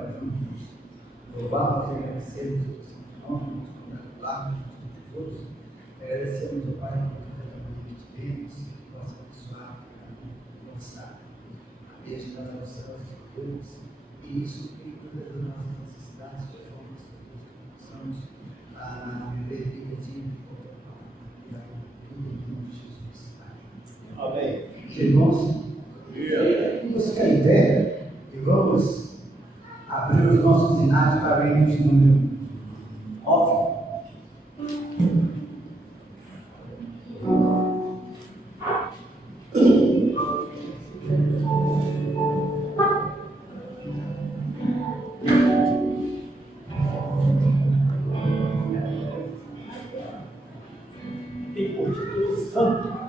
para juntos louvarmos e agradecermos o seu nome, congratularmos de todos, agradecemos ao Pai por cada coisa que tivemos, que possa abençoar a nossa beijo das nossas coisas e suprir todas as nossas necessidades de forma que possamos viver digno e dar tudo em nome de Jesus. Amém. Irmãos, vamos ficar em pé e vamos abrir os nossos inários para o hino de número 9. Depois de tudo santo.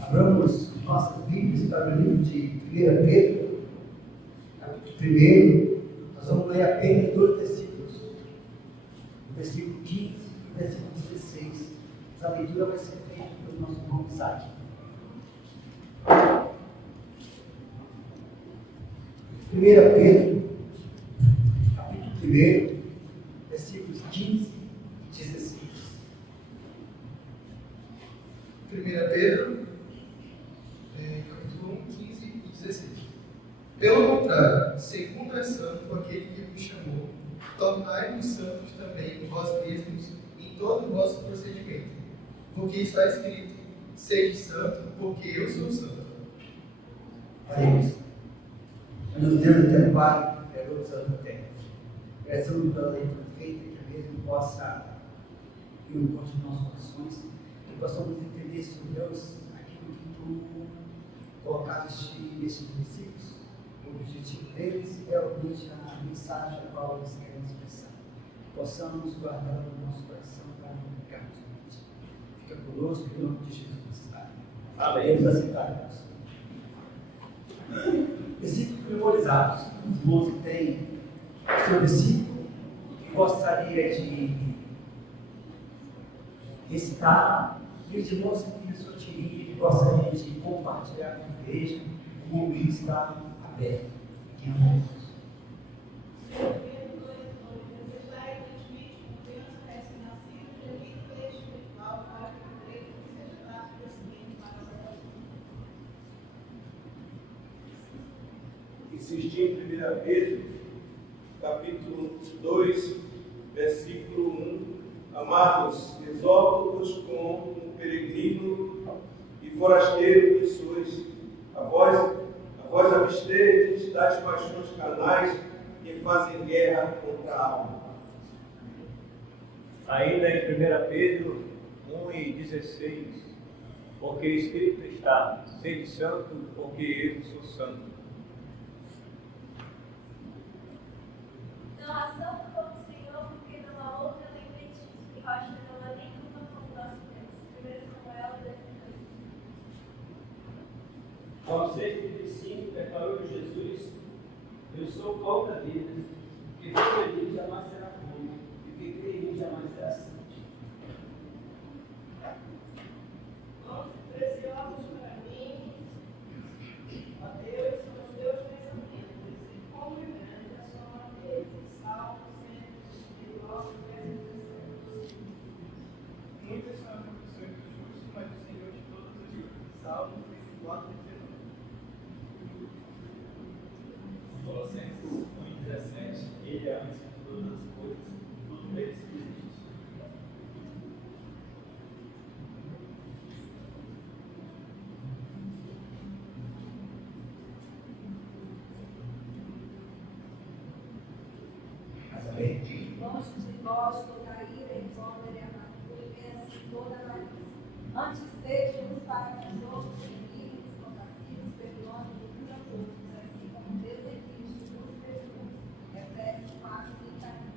Abramos nossas Bíblias para o livro de 1 Pedro, capítulo 1. Nós vamos ler apenas 2 versículos, o versículo 15 e o versículo 16. Essa leitura vai ser feita pelo nosso irmão Isaac. 1 Pedro, capítulo 1, versículos 15 e 16. 1 Pedro, capítulo 1, 15 e 16. Pelo contrário, segundo é santo aquele que vos chamou, tornai-vos santos também em vós mesmos, em todo o vosso procedimento. Porque está escrito, sede santo, porque eu sou santo. Oremos. Meu Deus eterno Pai, Senhor do céu da terra, peçamos pela leitura feita, que a mesmo possa ir no encontro dos nossos corações, que possamos entender, Senhor Deus, aquilo que Tu colocaste nesses versículos, o objetivo deles e realmente a mensagem a qual eles querem expressar. Que possamos guardar no nosso coração para não pecarmos. Fica conosco em nome de Jesus. Amém. Vamos aceitar. Versículos memorizados. Os irmãos que têm o seu versículo que gostaria de recitar, e os irmãos que têm a sua tirinha que gostaria de compartilhar com a igreja, o momento está aberto. Quem é Insistir em 1 Pedro, capítulo 2, versículo 1. Amados, exorto-vos como um peregrino e forasteiro que sois, a vós absterdes das paixões carnais que fazem guerra contra a alma. Ainda em 1 Pedro 1:16, porque escrito está, sede santo, porque eu sou santo. Não há santo como o Senhor, porque não há outro além de ti, e rocha não há nenhuma como nosso Deus. 1 Samuel 10:2. Ao 6:35, declarou Jesus: eu sou o pão da vida, que crê em mim jamais será fome, e que crê em mim jamais será sede. Mãos preciosas para mim, ó Deus, são os teus pensamentos, e como é grande a sua maldade. Salmo 139, verso 17. Muitas são as aflições dos justos, mas o Senhor de todas as coisas. Salmo 34, 19. Colossenses 1:17, ele é antes de todas as coisas, tudo nele existe. Longe de vós toda a ira e toda a amargura e toda a maliça. Antes sejam para com os outros inimigos, compassivos, perdoando uns aos outros, assim como Deus em Cristo nos perdoou. Efésios 4:31.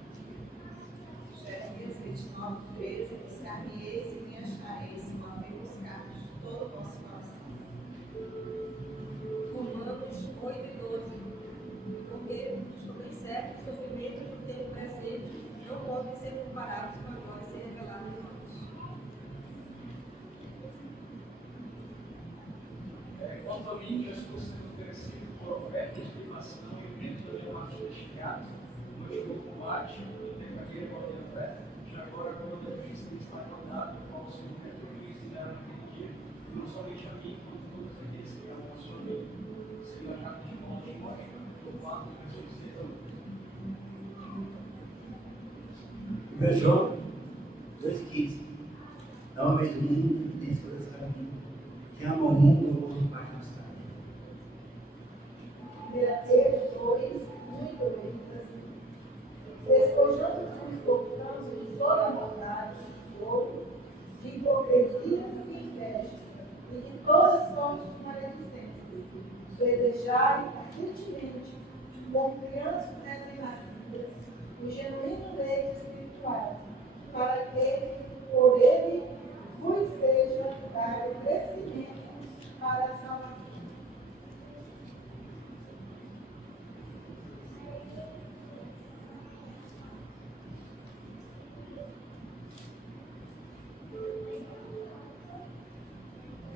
Jeremias 29:13. Buscar-me-eis e me achareis, se me buscardes de todo o vosso coração. Romanos 8:12. Porque os certos sofrimentos do tempo presente não podem ser comparados com a glória ser revelada em nós. Quanto a mim, eu estou sendo oferecido por oferta de estimação e dentro da minha justificado, hoje vou combate, declarei a minha fé, já agora quando a justiça está mandada, qual o Senhor que me fizeram naquele dia, não somente a mim, como todos aqueles que amam a sua vida, se engajar de mão de morte, do quadro que eu estou João 2,15. Não ameis o mundo, nem as coisas para mim. Quem ama o mundo, o outro Pai não está nele. 1 Pedro 2, 1:2. Despojando-vos, portanto, de toda a maldade, de fogo, de hipocrisia e inveja, e de todas formas de maledicência. Desejai ardentemente, como crianças recém-nascidas, o genuíno leite espiritual, para que por ele vos seja dado crescimento para a salvação.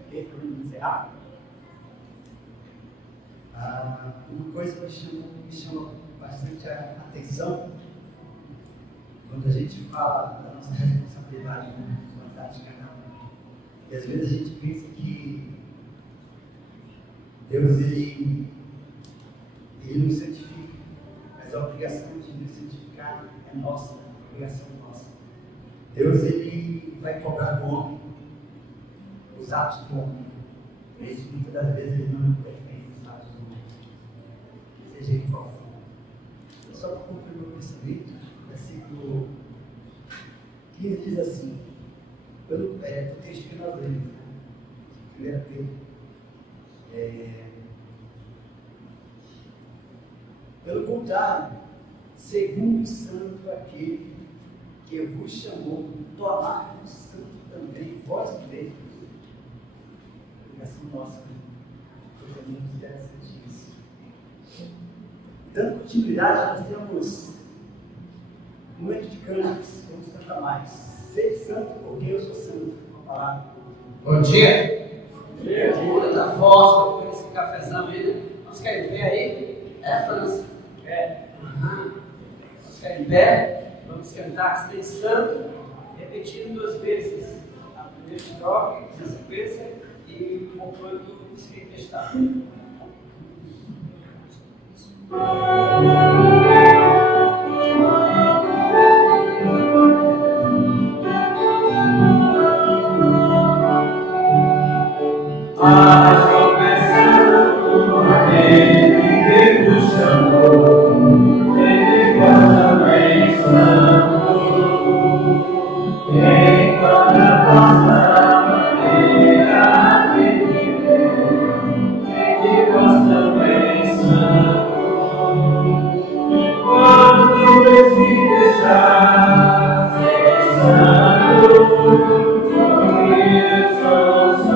Ok, para encerrar. Uma coisa que me chamou bastante a atenção quando a gente fala da nossa responsabilidade com a cidade de Canaã. E às vezes a gente pensa que Deus ele nos santifica, mas a obrigação de nos santificar é nossa, a obrigação nossa. Deus ele vai cobrar do homem os atos do homem. Por isso muitas das vezes ele não interfere nos atos do homem, seja em qual for. Só para concluir o meu pensamento, versículo 15 diz assim, pelo texto que nós lemos, né? 1 Pedro. Pelo contrário, segundo santo aquele que vos chamou, tornar-vos santo também, vós mesmos. Ligação nossa, foi muito interessante isso. Dando continuidade, nós temos um momento de cânticos, vamos cantar mais. Sede santo, porque eu sou santo. Vamos falar. Bom dia. Bom dia. O tá forte, depois desse cafezão aí, né? Vamos ficar em pé aí? França? Vamos ficar em pé, vamos cantar Sede santo, repetindo 2 vezes a primeira estrofe, a sequência, e poupando o escrito está. Mas começando aquele que nos chamou, ele também santo, em toda vossa maneira de viver, ele vós também santo, quando Espírito está santo, eu sou santo.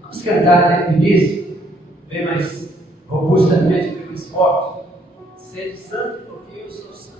Vamos cantar no início, bem mais robustamente, bem mais forte. Sede santo, porque eu sou santo.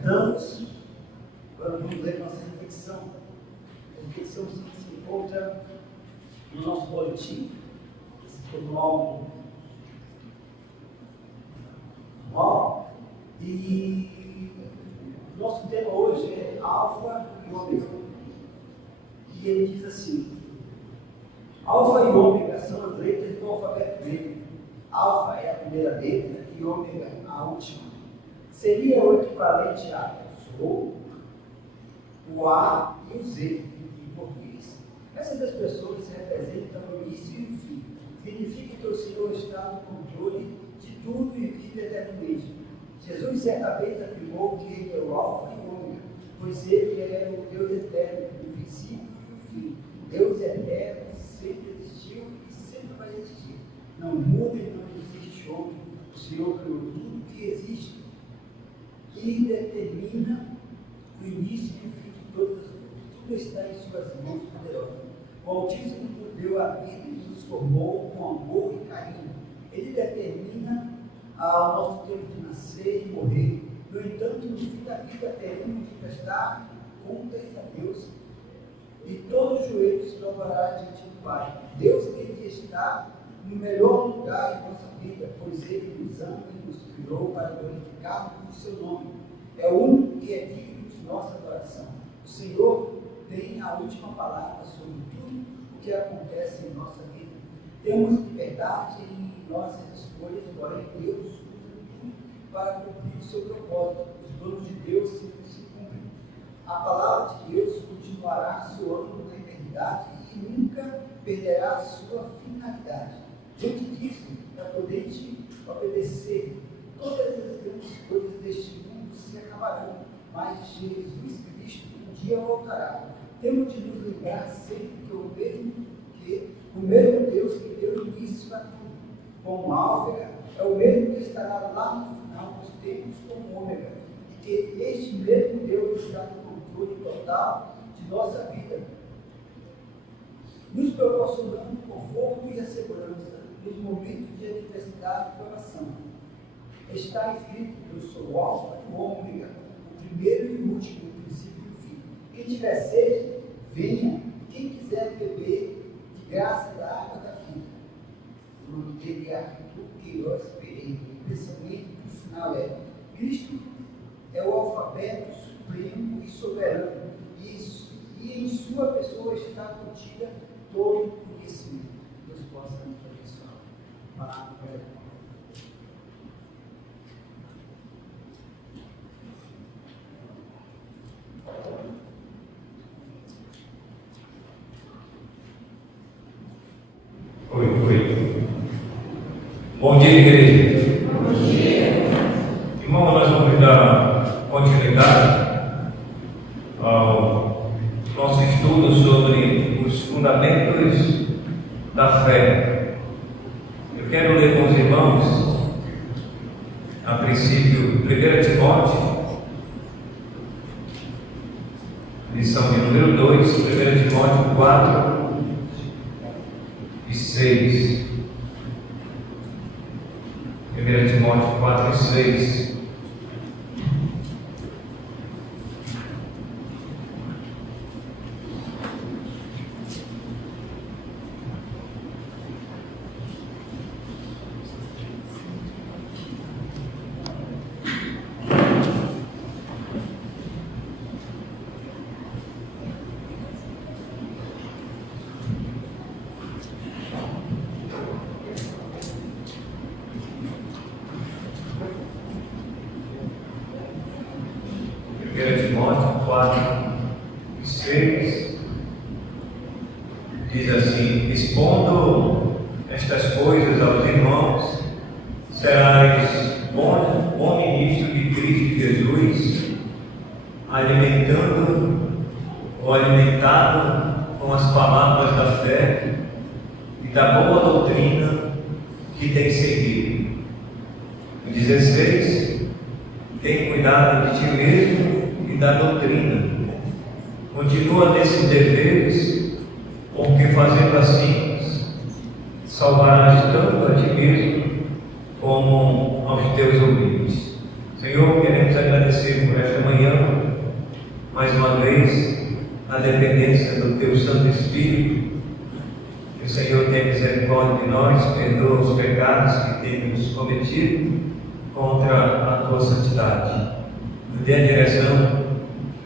Estamos, agora vamos ler nossa reflexão. A reflexão se encontra no nosso boletim, no álbum. E nosso tema hoje é Alfa e Ômega. E ele diz assim: Alfa e Ômega são as letras do alfabeto grego. Alfa é a primeira letra e Ômega a última. seria o equivalente a sou, o A e o Z em português. Essas expressões representam o início e o fim. Significa que o Senhor está no controle de tudo e vive eternamente. Jesus certa vez afirmou que Ele é o Alfa e o Ômega, pois Ele é o Deus eterno, o princípio e o fim. Deus eterno sempre existiu e sempre vai existir. Não muda e não existe outro. O Senhor criou tudo que existe e determina o início e o fim de todas as coisas. Tudo está em suas mãos poderosas. O Altíssimo nos deu a vida e nos formou com amor e carinho. Ele determina ao nosso tempo de nascer e morrer. No entanto, no fim da vida teremos de prestar contas a Deus. E todo joelho se dobrará diante do Pai. Deus tem de estar no melhor lugar em nossa vida, pois Ele nos ama e nos criou para glorificarmos o seu nome. É o único que é digno de nossa adoração. O Senhor tem a última palavra sobre tudo o que acontece em nossa vida. Temos liberdade em nossas escolhas, porém Deus usa tudo para cumprir o seu propósito. Os planos de Deus se cumprem. A palavra de Deus continuará soando na eternidade e nunca perderá a sua finalidade. Diante disso, para poder te obedecer, todas as grandes coisas deste mundo se acabarão, mas Jesus Cristo um dia voltará. Temos de nos lembrar sempre que o mesmo Deus que deu início a tudo, como Alfa, é o mesmo que estará lá no final dos tempos como Ômega, e que este mesmo Deus está no controle total de nossa vida, nos proporcionando o conforto e a segurança nos momentos de adversidade e provação. Está escrito: eu sou o Alfa e o Ômega, o primeiro e o último, o princípio e o fim. Quem tiver sede, venha. Quem quiser beber de graça da água da vida. O nome dele é Arthur Queiroz Pereira. O pensamento do final é: Cristo é o alfabeto supremo e soberano, e em sua pessoa está contida todo o conhecimento. Deus possa nos abençoar. Palavra para ele. Oi. Bom dia, igreja. Bom dia. Irmão, nós vamos dar continuidade ao nosso estudo sobre os fundamentos da fé. Eu quero ler com os irmãos, a princípio, 1 Timóteo, lição de número 2, 1 Timóteo 4 e 6. 1 Timóteo 4 e 6. Timóteo 4 e 6 diz assim: expondo estas coisas aos irmãos, serás bom ministro de Cristo Jesus, alimentado com as palavras da fé e da boa doutrina que tem seguido. 16: tem cuidado de ti mesmo e da doutrina. Continua nesses deveres, porque fazendo assim, salvarás tanto a ti mesmo como aos teus ouvintes. Senhor, queremos agradecer por esta manhã, mais uma vez, a dependência do teu Santo Espírito. Que o Senhor tenha misericórdia de nós, perdoa os pecados que temos cometido contra a tua santidade. Nos dê a direção,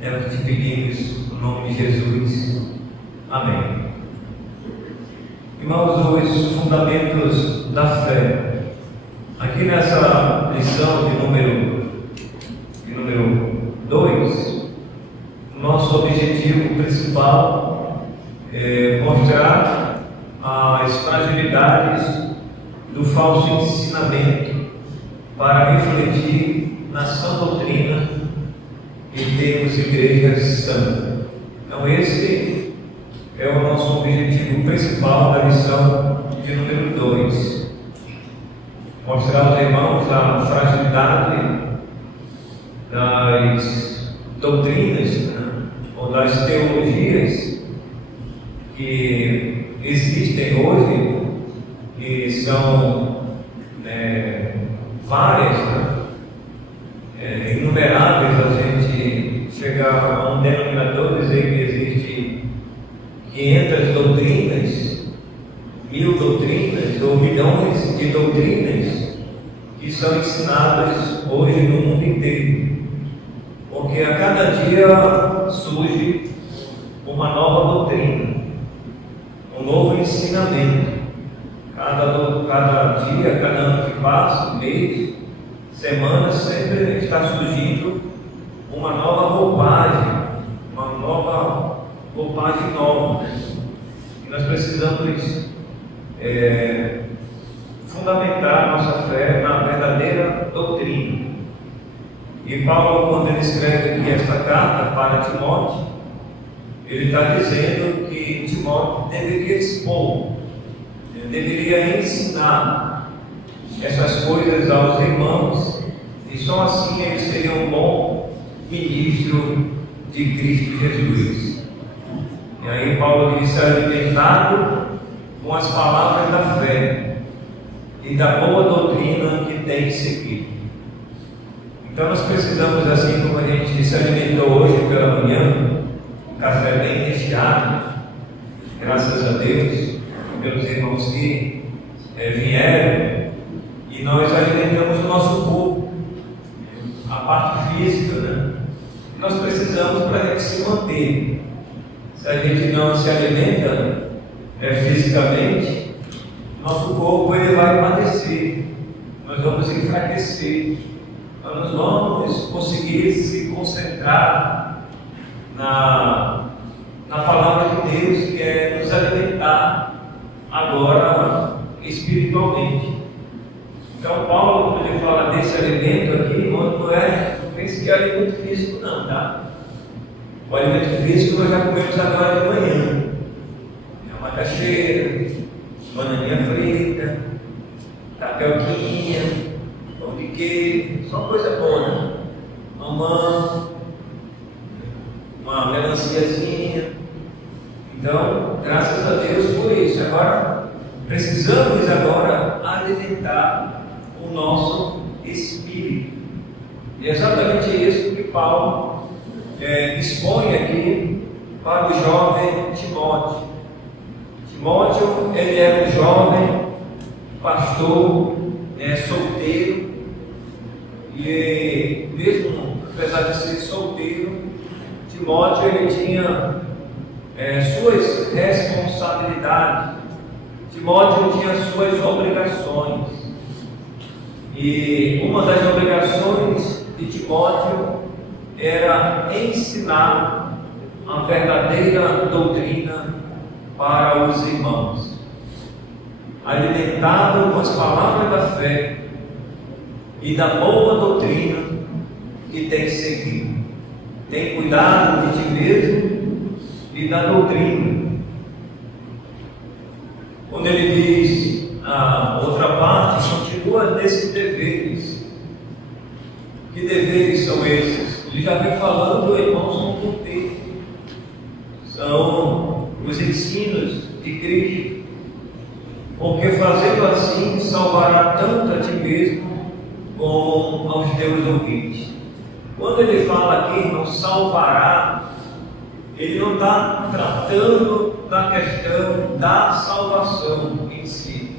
é o que te pedimos, no nome de Jesus. Amém. Irmãos, os fundamentos da fé. Aqui nessa lição de número principal é mostrar as fragilidades do falso ensinamento para refletir na sã doutrina e termos igrejas santas. Então esse é o nosso objetivo principal da lição de número 2. Mostrar aos irmãos a fragilidade das doutrinas, né, ou das teologias que existem hoje, que são várias, inumeráveis. A gente chega a um denominador dizer que existe 500 doutrinas, 1000 doutrinas ou milhões de doutrinas que são ensinadas hoje no mundo inteiro, porque a cada dia surge uma nova doutrina, um novo ensinamento. Cada dia, cada ano que passa, mês, semana, sempre está surgindo uma nova roupagem, nova. E nós precisamos fundamentar nossa fé na verdadeira doutrina. E Paulo, quando ele escreve aqui esta carta para Timóteo, ele está dizendo que Timóteo deveria expor, deveria ensinar essas coisas aos irmãos, e só assim eles seriam um bom ministro de Cristo Jesus. E aí Paulo diz: alimentado com as palavras da fé e da boa doutrina que tem seguido. Então nós precisamos, assim como a gente se alimentou hoje pela manhã, um café bem recheado, graças a Deus, pelos irmãos que vieram, e nós alimentamos o nosso corpo, a parte física, né? Nós precisamos para a gente se manter. Se a gente não se alimenta fisicamente, nosso corpo ele vai padecer, nós vamos enfraquecer, nós não vamos conseguir se concentrar na palavra de Deus, que é nos alimentar agora espiritualmente. Então Paulo, quando ele fala desse alimento aqui, não pense que é alimento físico não, tá? O alimento físico nós já comemos agora de manhã. É uma macaxeira, bananinha frita, tapioquinha, pão de queijo, só coisa boa, né? Mamão, uma melanciazinha. Então, graças a Deus por isso. Agora, precisamos agora alimentar o nosso espírito. E é exatamente isso que Paulo expõe aqui para o jovem Timóteo. Timóteo, ele era um jovem pastor, solteiro, e mesmo apesar de ser solteiro, Timóteo ele tinha suas responsabilidades. Timóteo tinha suas obrigações, e uma das obrigações de Timóteo era ensinar a verdadeira doutrina para os irmãos, alimentado com as palavras da fé e da boa doutrina que tem seguido. Tem cuidado de ti mesmo e da doutrina. Quando ele diz a outra parte, continua nesses deveres. Que deveres são esses? Ele já vem falando, irmãos, no contexto. São os ensinos de Cristo. Porque fazendo assim, salvará tanto a ti mesmo como aos teus ouvintes. Quando ele fala aqui, não salvará, ele não está tratando da questão da salvação em si.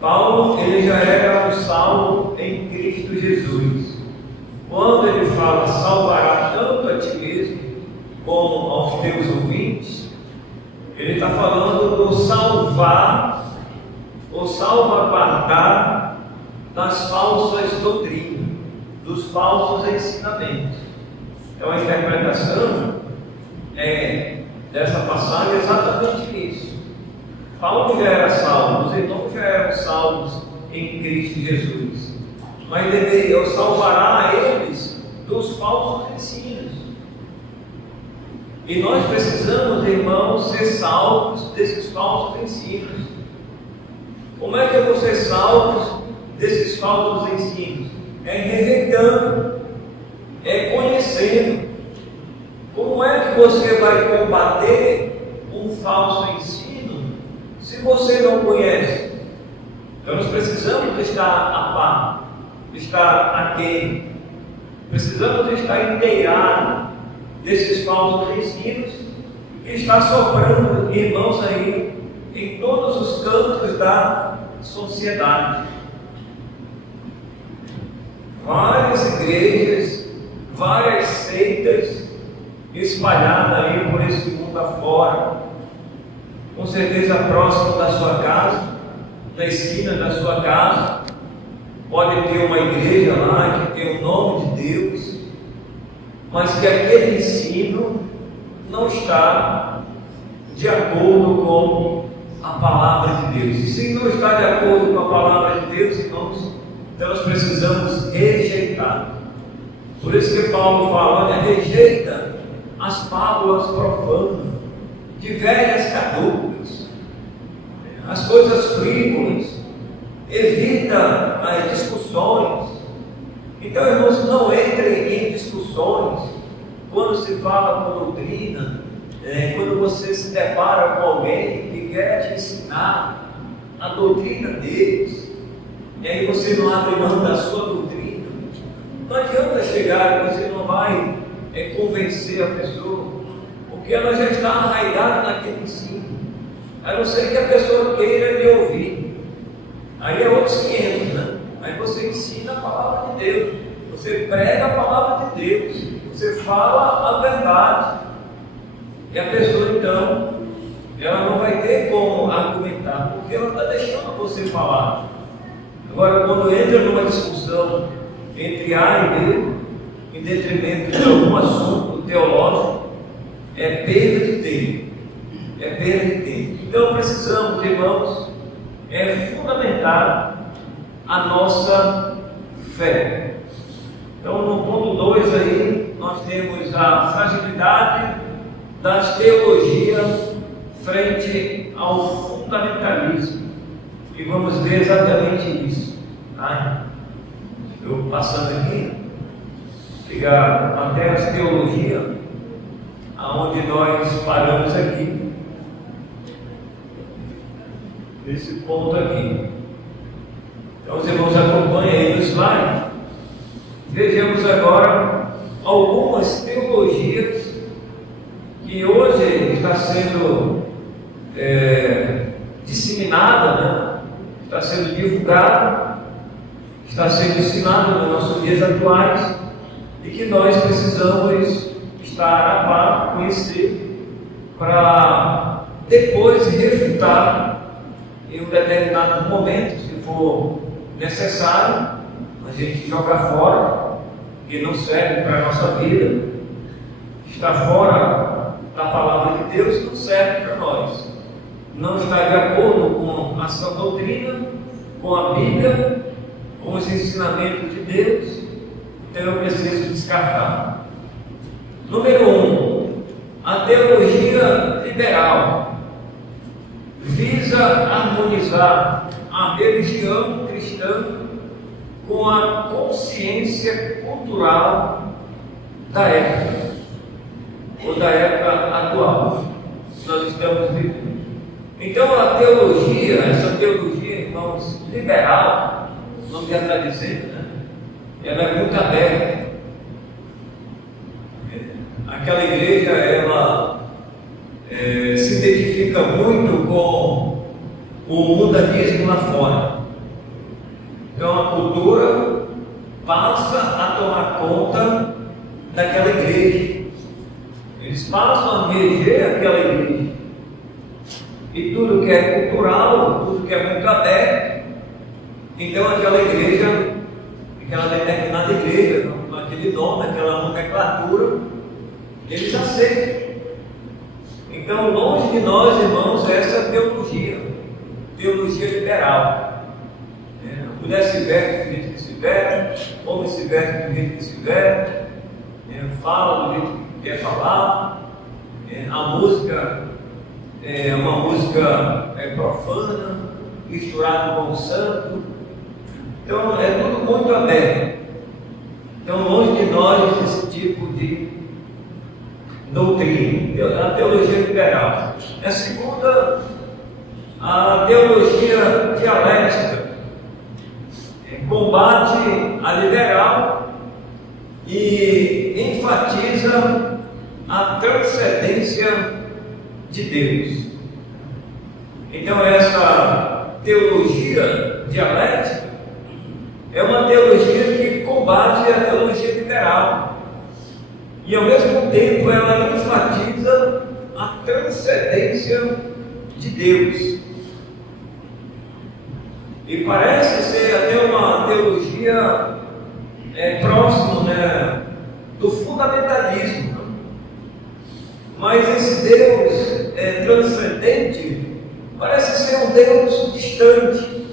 Paulo, ele já era um salvo em Cristo Jesus. Quando ele fala salvará tanto a ti mesmo como aos teus ouvintes, ele está falando do salvar ou salvaguardar das falsas doutrinas, dos falsos ensinamentos. É uma interpretação dessa passagem é exatamente isso. Paulo já era salvo, os irmãos já eram salvos em Cristo Jesus, mas Deus salvará eles dos falsos ensinos. E nós precisamos, irmãos, ser salvos desses falsos ensinos. Como é que eu vou ser salvo desses falsos ensinos? É rejeitando, é conhecendo. Como é que você vai combater um falso ensino se você não conhece? Então nós precisamos estar a par, estar atento, precisamos estar inteirados desses falsos ensinos que está sobrando, irmãos, aí em todos os cantos da sociedade. Várias igrejas, várias seitas espalhadas aí por esse mundo afora, com certeza próximo da sua casa, na esquina da sua casa, pode ter uma igreja lá que tem o nome de Deus, mas que aquele ensino não está de acordo com a palavra de Deus. E se não está de acordo com a palavra de Deus, irmãos, então nós precisamos rejeitar. Por isso que Paulo fala, olha, rejeita as fábulas profanas, de velhas caducas, as coisas frívolas, evita as discussões. Então, irmãos, não entrem em discussões quando se fala com doutrina, quando você se depara com alguém que quer te ensinar a doutrina deles, e aí você não abre mão da sua doutrina. Não adianta chegar, você não vai convencer a pessoa, porque ela já está arraigada naquele ensino, a não ser que a pessoa queira lhe ouvir. Aí é outros 500, né? Aí você ensina a palavra de Deus, você prega a palavra de Deus, você fala a verdade, e a pessoa então, ela não vai ter como argumentar, porque ela está deixando você falar. Agora, quando entra numa discussão entre A e B, em detrimento de algum assunto teológico, é perda de tempo. É perda de tempo. Então precisamos, irmãos, fundamentar a nossa fé. Então no ponto 2 aí, nós temos a fragilidade das teologias frente ao fundamentalismo. E vamos ver exatamente isso. Tá? Eu passando aqui, chegar até as teologias, aonde nós paramos aqui, nesse ponto aqui. Então os irmãos acompanhem aí no slide. Vejamos agora algumas teologias que hoje está sendo disseminada, né? Está sendo divulgada, está sendo ensinada nos nossos dias atuais, e que nós precisamos estar a par, conhecer, para depois refutar em um determinado momento, se for necessário, a gente jogar fora, que não serve para a nossa vida, está fora da palavra de Deus, não serve para nós, não está de acordo com a sã doutrina, com a Bíblia, com os ensinamentos de Deus, então eu preciso descartar. Número 1, a teologia liberal visa harmonizar a religião cristã com a consciência cultural da época, ou da época atual que nós estamos vivendo. Então a teologia, essa teologia, irmãos, liberal, o nome já está dizendo, né? Ela é muito aberta. Aquela igreja, ela se identifica muito com o mundanismo lá fora. Então a cultura passa a tomar conta daquela igreja. Eles passam a reger aquela igreja. E tudo que é cultural, tudo que é muito aberto, então aquela igreja, aquela determinada igreja, aquele nome, aquela nomenclatura, eles aceitam. Então, longe de nós, irmãos, essa teologia liberal. A mulher se veste do jeito que se veste, o homem se veste do jeito que se veste, fala do jeito que quer falar, a música é uma música profana, misturada com o santo. Então, é tudo muito aberto. Então, longe de nós esse tipo de doutrina, a teologia liberal. A segunda, a teologia dialética, combate a liberal e enfatiza a transcendência de Deus. Então, essa teologia dialética é uma teologia que combate a teologia liberal e, ao mesmo tempo, ela enfatiza a transcendência de Deus. E parece ser até uma teologia próxima, do fundamentalismo. Mas esse Deus transcendente parece ser um Deus distante.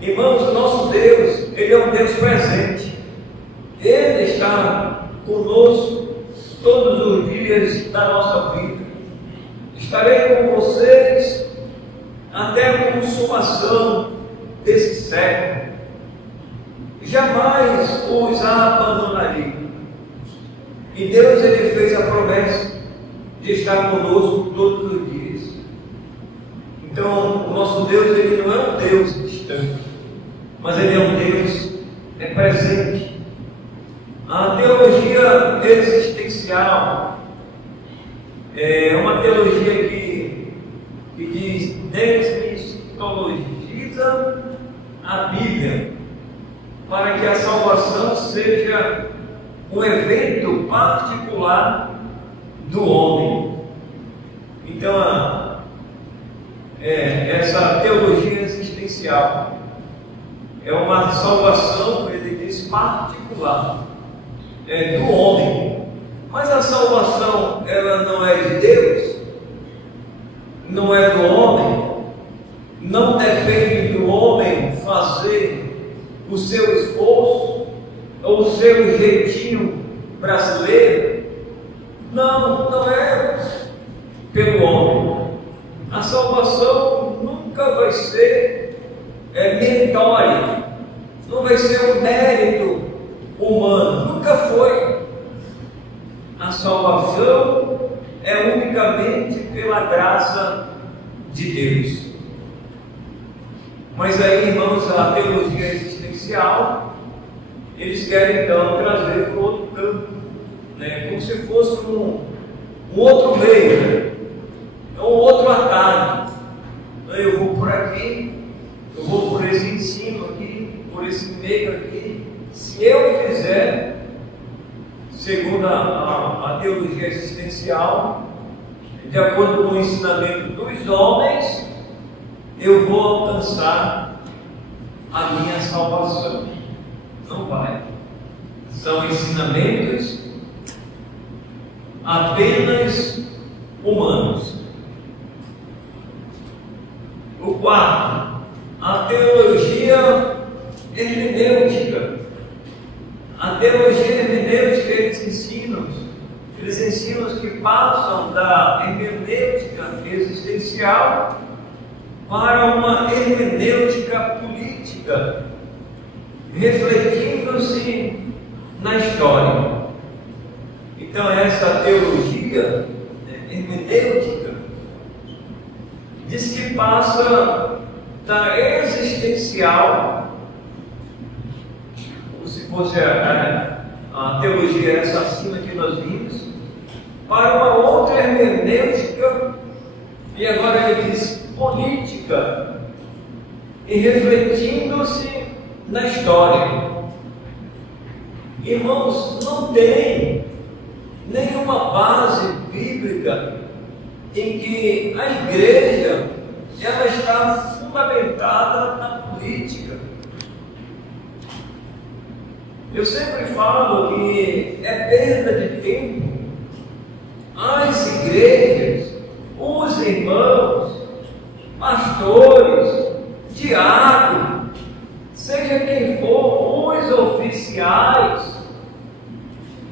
Irmãos, o nosso Deus, Ele é um Deus presente. Ele está conosco todos os dias da nossa vida. Estarei com vocês até a consumação desse século. Jamais os abandonarei. E Deus, Ele fez a promessa de estar conosco todos os dias. Então, o nosso Deus, Ele não é um Deus distante, mas Ele é um Deus presente. A teologia existencial é uma teologia que diz: desmistologiza a Bíblia para que a salvação seja um evento particular do homem. Então, essa teologia existencial é uma salvação, ele diz, particular do homem. Mas a salvação, ela não é de Deus, não é do homem, não depende do homem fazer o seu esforço ou o seu jeitinho brasileiro. Não é pelo homem. A salvação nunca vai ser meritória, não vai ser um mérito humano, nunca foi. A salvação é unicamente pela graça de Deus. Mas aí, irmãos, a teologia existencial, eles querem então trazer para o outro campo, como se fosse um outro meio, um outro atalho. Eu vou por aqui, eu vou por esse ensino aqui, por esse meio aqui. Se eu fizer segundo a teologia existencial, de acordo com o ensinamento dos homens, eu vou alcançar a minha salvação. Não vai. São ensinamentos apenas humanos. O quarto, a teologia hermenêutica. A teologia hermenêutica, eles ensinam que passam da hermenêutica existencial para uma hermenêutica política, refletindo-se na história. Então, essa teologia hermenêutica diz que passa da existencial, como se fosse a teologia assassina que nós vimos, para uma outra hermenêutica, e agora ele diz política, e refletindo-se na história. Irmãos, não tem nenhuma base bíblica em que a igreja ela está fundamentada na política. Eu sempre falo que é perda de tempo as igrejas, os irmãos, pastores, diáconos, seja quem for, os oficiais,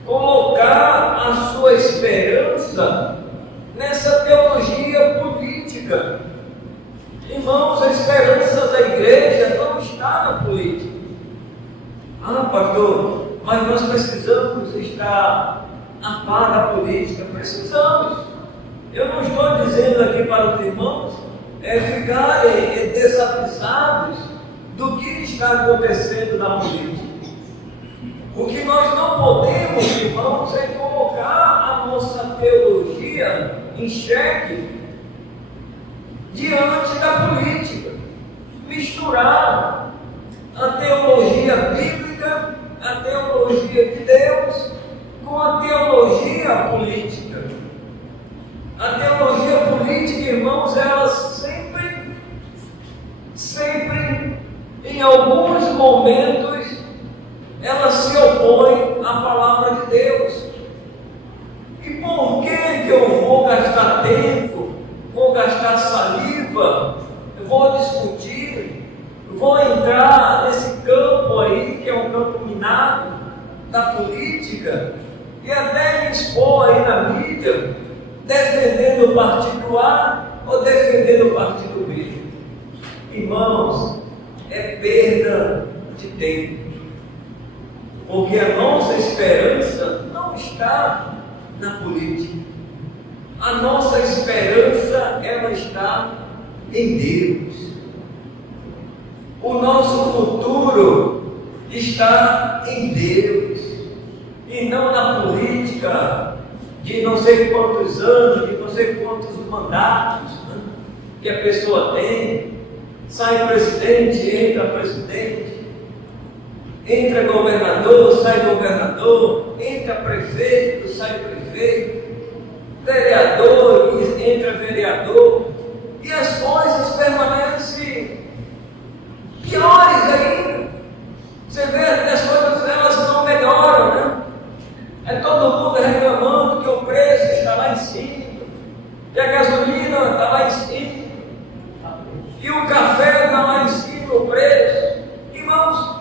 colocar a sua esperança nessa teologia política. Irmãos, a esperança da igreja não está na política. Ah, pastor, mas nós precisamos estar a par da política. Precisamos. Eu não estou dizendo aqui para os irmãos ficarem desavisados do que está acontecendo na política. O que nós não podemos, irmãos, é colocar a nossa teologia em xeque diante da política, misturar a teologia bíblica, a teologia de Deus, com a teologia política. A teologia política, irmãos, ela sempre, em alguns momentos, ela se opõe à palavra de Deus. E por que eu vou gastar tempo, vou gastar saliva, eu vou discutir, vou entrar nesse campo aí, que é um campo minado da política, e até me expor aí na mídia, defendendo o partido A ou defendendo o partido B? Irmãos, é perda de tempo. Porque a nossa esperança não está na política. A nossa esperança, ela está em Deus. O nosso futuro está em Deus. E não na política de não sei quantos anos, de não sei quantos mandatos, né, que a pessoa tem. Sai presidente, entra presidente. Entra governador, sai governador, entra prefeito, sai prefeito, vereador, entra vereador, e as coisas permanecem piores ainda. Você vê que as coisas elas não melhoram, né? É todo mundo reclamando que o preço está lá em cima, que a gasolina está lá em cima, e o café está lá em cima, o preço. Irmãos,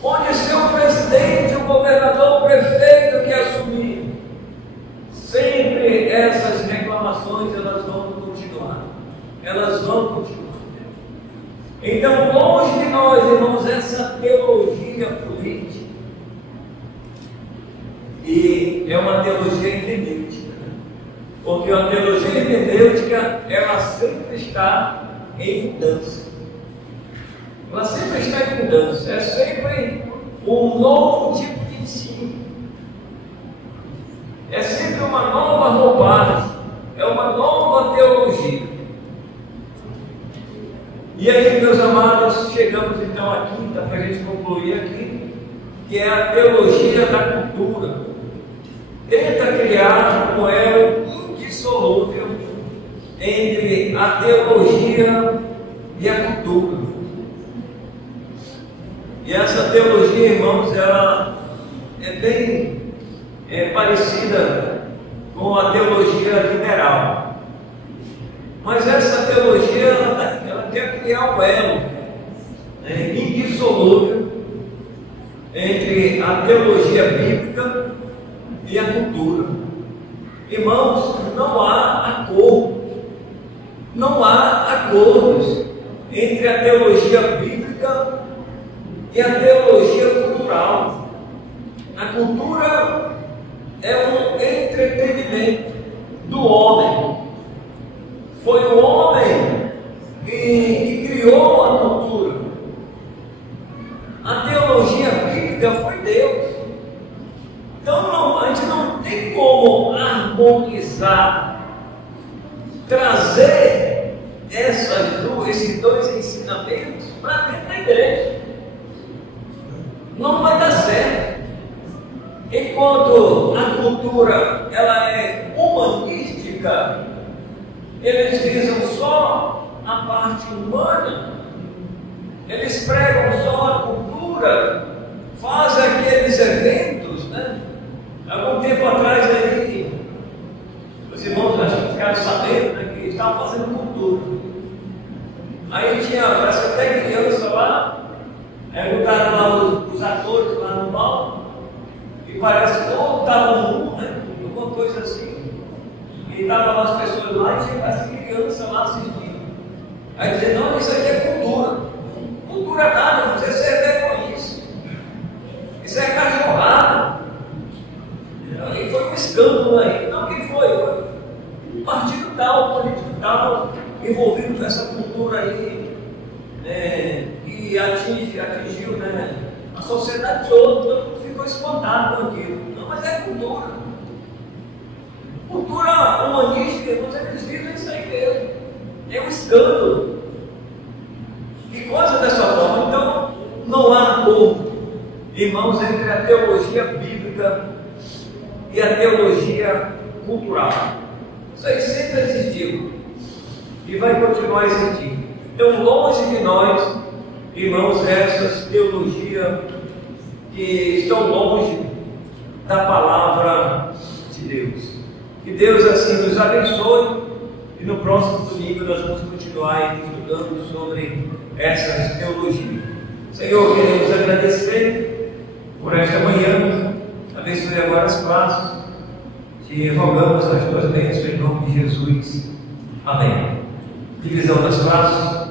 onde ser o presidente, o governador, o prefeito que assumir, sempre essas reclamações elas vão continuar. Elas vão continuar. Então, longe de nós, irmãos, essa teologia política, e é uma teologia hermenêutica, porque a teologia hermenêutica, ela sempre está em mudança. Ela sempre está em mudança, é sempre um novo tipo de ensino, é sempre uma nova roupagem, é uma nova teologia. E aí, meus amados, chegamos então à quinta, para a gente concluir aqui, que é a teologia da cultura. Tenta criar um elo indissolúvel entre a teologia e a cultura. E essa teologia, irmãos, ela é bem parecida com a teologia liberal. Mas essa teologia, ela quer criar um elo indissolúvel entre a teologia bíblica e a cultura. Irmãos, não há acordo, não há acordos entre a teologia bíblica e a teologia cultural. A cultura é um entretenimento do homem. Foi o homem que criou a cultura. A teologia bíblica foi Deus. Então a gente não tem como harmonizar, trazer esses dois ensinamentos para dentro da igreja. Não vai dar certo. Enquanto a cultura ela é humanística, eles visam só a parte humana, eles pregam só a cultura, fazem aqueles eventos, né? Algum tempo atrás aí E parece que estava no mundo, né? Alguma coisa assim. E estavam as pessoas lá e tinha assim criança lá assistindo. Aí dizendo, não, isso aqui é cultura. Cultura nada, você serve com isso. Isso é cachorrada. E foi um escândalo aí. Não, quem foi? Foi um partido tal, político tal, envolvido com essa cultura aí, que atingiu, né, a sociedade toda, todo mundo ficou espantado com aquilo. Não, mas é cultura. Cultura humanística, eles dizem isso aí mesmo. É um escândalo. E coisa dessa forma. Então, não há acordo, irmãos, entre a teologia bíblica e a teologia cultural. Isso aí sempre existiu e vai continuar existindo. Então, longe de nós, irmãos, essas teologias que estão longe da palavra de Deus. Que Deus assim nos abençoe e no próximo domingo nós vamos continuar estudando sobre essas teologias. Senhor, queremos agradecer por esta manhã. Abençoe agora as classes. Te rogamos as tuas bênçãos em nome de Jesus. Amém. Divisão das classes.